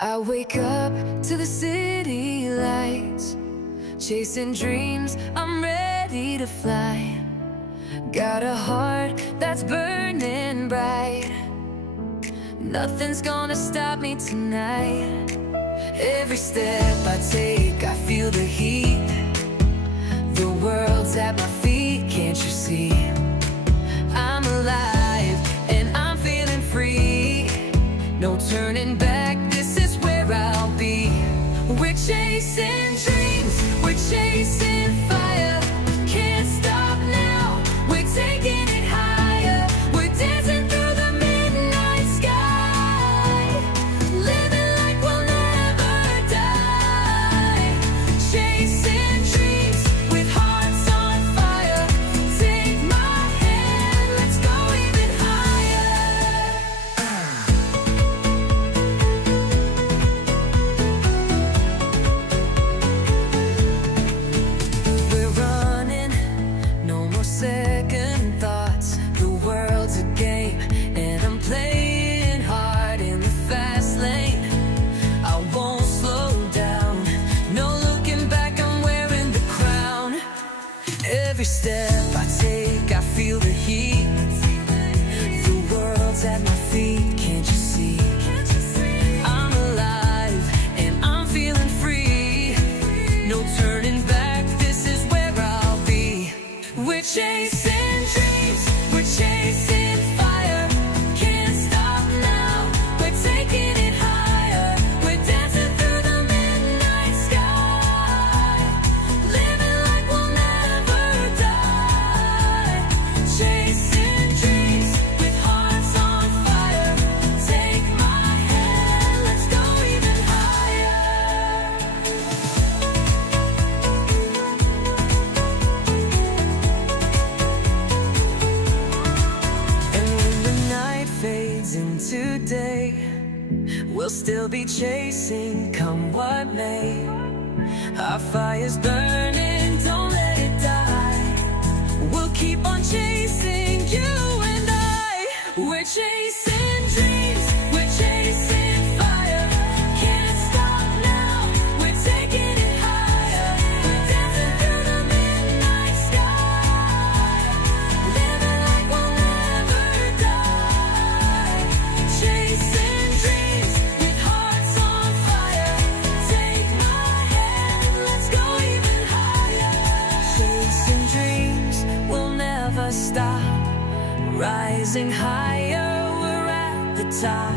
I wake up to the city lights, chasing dreams, I'm ready to fly. Got a heart that's burning bright, nothing's gonna stop me tonight. Every step I take, I feel the heat. The world's at my feet, can't you see? I'm alive and I'm feeling free. No turning back, this is where I'll be. We're chasing dreams, we're chasing fire. Can't stop now, we're taking it higher. We're dancing through the midnight sky, living like we'll never die. Chasing dreams with hearts on fire. Take my hand, let's go even higher. We're running, no more second thoughts. The world's a game, and I'm playing hard in the fast lane. I won't slow down, no looking back, I'm wearing the crown. Every step I take, I feel the heat. The world's at my feet, can't you see? I'm alive and I'm feeling free. No turning back, this is where I'll be. We're chasing dreams, we're chasing fire. Can't stop now, we're taking it higher. We're dancing through the midnight sky, living like we'll never die. Chasing dreams with hearts on fire. Take my hand, let's go even higher. And when the night fades into day, we'll still be chasing, come what may. Our fire's burning, don't let it die. We'll keep on chasing, you and I. We're chasing dreams, we're chasing fire. Can't stop now, we're taking it higher. We're dancing through the midnight sky, living like we'll never die. Chasing dreams with hearts on fire. Take my hand, let's go even higher. Chasing dreams, we'll never stop. Rising higher, we're at the top.